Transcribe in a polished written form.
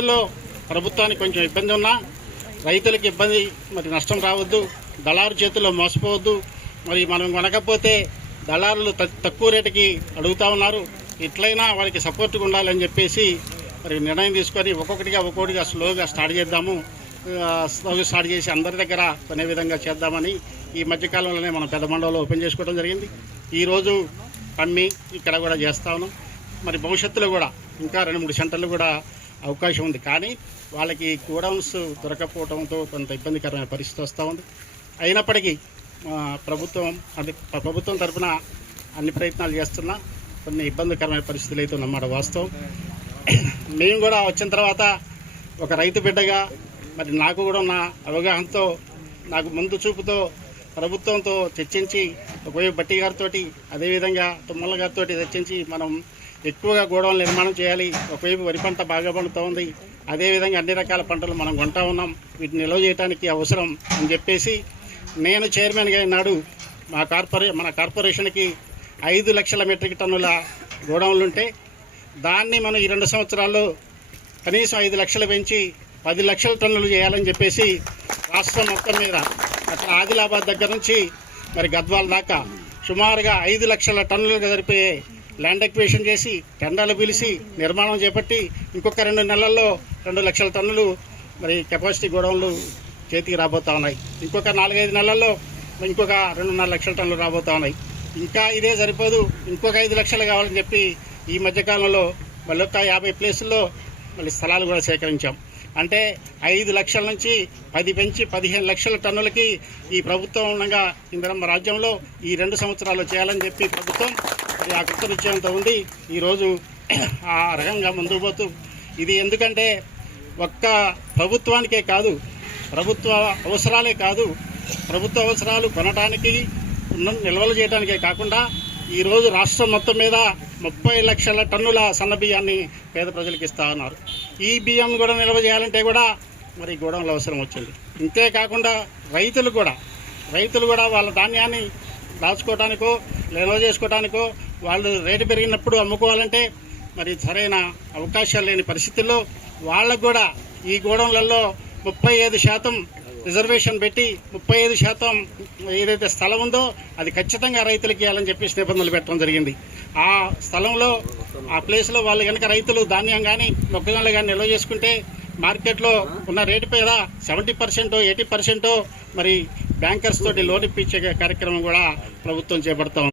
పరిస్థితుల్లో ప్రభుత్వానికి కొంచెం ఇబ్బంది ఉన్నా రైతులకు ఇబ్బంది మరి నష్టం రావద్దు, దళారు చేతుల్లో మోసపోవద్దు. మరి మనం కొనకపోతే దళారులు తక్కువ రేటుకి అడుగుతా ఉన్నారు, ఎట్లయినా వాళ్ళకి సపోర్ట్గా ఉండాలని చెప్పేసి మరి నిర్ణయం తీసుకొని ఒక్కొక్కటిగా స్లోగా స్టార్ట్ చేద్దాము, స్టార్ట్ చేసి అందరి దగ్గర కొనే విధంగా చేద్దామని ఈ మధ్యకాలంలోనే మనం పెద్ద మండలంలో ఓపెన్ చేసుకోవడం జరిగింది. ఈరోజు పమ్మి ఇక్కడ కూడా చేస్తా ఉన్నాం. మరి భవిష్యత్తులో కూడా ఇంకా 2-3 సెంటర్లు కూడా అవకాశం ఉంది. కానీ వాళ్ళకి గోడౌన్స్ దొరకపోవడంతో కొంత ఇబ్బందికరమైన పరిస్థితి వస్తూ ఉంది. అయినప్పటికీ ప్రభుత్వం తరఫున అన్ని ప్రయత్నాలు చేస్తున్నా కొన్ని ఇబ్బందికరమైన పరిస్థితులు అయితే ఉన్నమాట వాస్తవం. మేము కూడా వచ్చిన తర్వాత ఒక రైతు బిడ్డగా మరి నాకు కూడా ఉన్న అవగాహనతో, నాకు ముందు చూపుతో ప్రభుత్వంతో చర్చించి ఒకవైపు బట్టి గారితో అదేవిధంగా తుమ్మల గారితో చర్చించి మనం ఎక్కువగా గోడౌన్లు నిర్మాణం చేయాలి. ఒకవైపు వరి పంట బాగా పండుతూ ఉంది, అదేవిధంగా అన్ని రకాల పంటలు మనం కొంటా ఉన్నాం, వీటిని నిల్వ చేయడానికి అవసరం అని చెప్పేసి నేను చైర్మన్గా ఈనాడు మన కార్పొరేషన్కి 5 లక్షల మెట్రిక్ టన్నుల గోడౌన్లుంటే దాన్ని మనం ఈ 2 సంవత్సరాల్లో కనీసం 5 లక్షలు పెంచి 10 లక్షల టన్నులు చేయాలని చెప్పేసి రాష్ట్రం మొత్తం మీద అక్కడ ఆదిలాబాద్ దగ్గర నుంచి మరి గద్వాల దాకా సుమారుగా 5 లక్షల టన్నులుగా జరిపే ల్యాండ్ ఎక్విజిషన్ చేసి టెండర్లు పిలిచి నిర్మాణం చేపట్టి ఇంకొక 2 నెలల్లో 2 లక్షల టన్నులు మరి కెపాసిటీ గోడౌన్లు చేతికి రాబోతా ఉన్నాయి. ఇంకొక 4-5 నెలల్లో ఇంకొక 2.5 లక్షల టన్నులు రాబోతా ఉన్నాయి. ఇంకా ఇదే సరిపోదు, ఇంకొక 5 లక్షలు కావాలని చెప్పి ఈ మధ్యకాలంలో మళ్ళీ 50 ప్లేసుల్లో మళ్ళీ స్థలాలు కూడా సేకరించాం. అంటే 5 లక్షల నుంచి 10 పెంచి 15 లక్షల టన్నులకి ఈ ప్రభుత్వం ఉండగా ఇందిరమ్మ రాజ్యంలో ఈ 2 సంవత్సరాలు చేయాలని చెప్పి ప్రభుత్వం ఆ కృత నిశ్చయంతో ఉంది. ఈరోజు ఆ రకంగా ముందుకు పోతూ ఇది ఎందుకంటే ఒక్క ప్రభుత్వానికే కాదు, ప్రభుత్వ అవసరాలే కాదు, ప్రభుత్వ అవసరాలు కొనడానికి నిల్వలు చేయడానికే కాకుండా ఈరోజు రాష్ట్రం మొత్తం మీద 30 లక్షల టన్నుల సన్న బియ్యాన్ని పేద ప్రజలకు ఇస్తా ఉన్నారు. ఈ బియ్యం కూడా నిల్వ చేయాలంటే కూడా మరి గోడౌన్లు అవసరం వచ్చింది. ఇంతేకాకుండా రైతులు కూడా వాళ్ళ ధాన్యాన్ని దాచుకోవడానికో నిల్వ చేసుకోవడానికో వాళ్ళు రేటు పెరిగినప్పుడు అమ్ముకోవాలంటే మరి సరైన అవకాశాలు లేని పరిస్థితుల్లో వాళ్ళకు కూడా ఈ గోడౌన్లలో 35% రిజర్వేషన్ పెట్టి 35% ఏదైతే స్థలం ఉందో అది ఖచ్చితంగా రైతులకి ఇవ్వాలని చెప్పేసి నిబంధనలు పెట్టడం జరిగింది. ఆ స్థలంలో ఆ ప్లేస్లో వాళ్ళు కనుక రైతులు ధాన్యం కానీ మొక్కజొన్నలు కానీ నిల్వ చేసుకుంటే మార్కెట్లో ఉన్న రేటు మీద 70% 80% మరి బ్యాంకర్స్ తోటి లోన్ ఇప్పించే కార్యక్రమం కూడా ప్రభుత్వం చేపడతాం.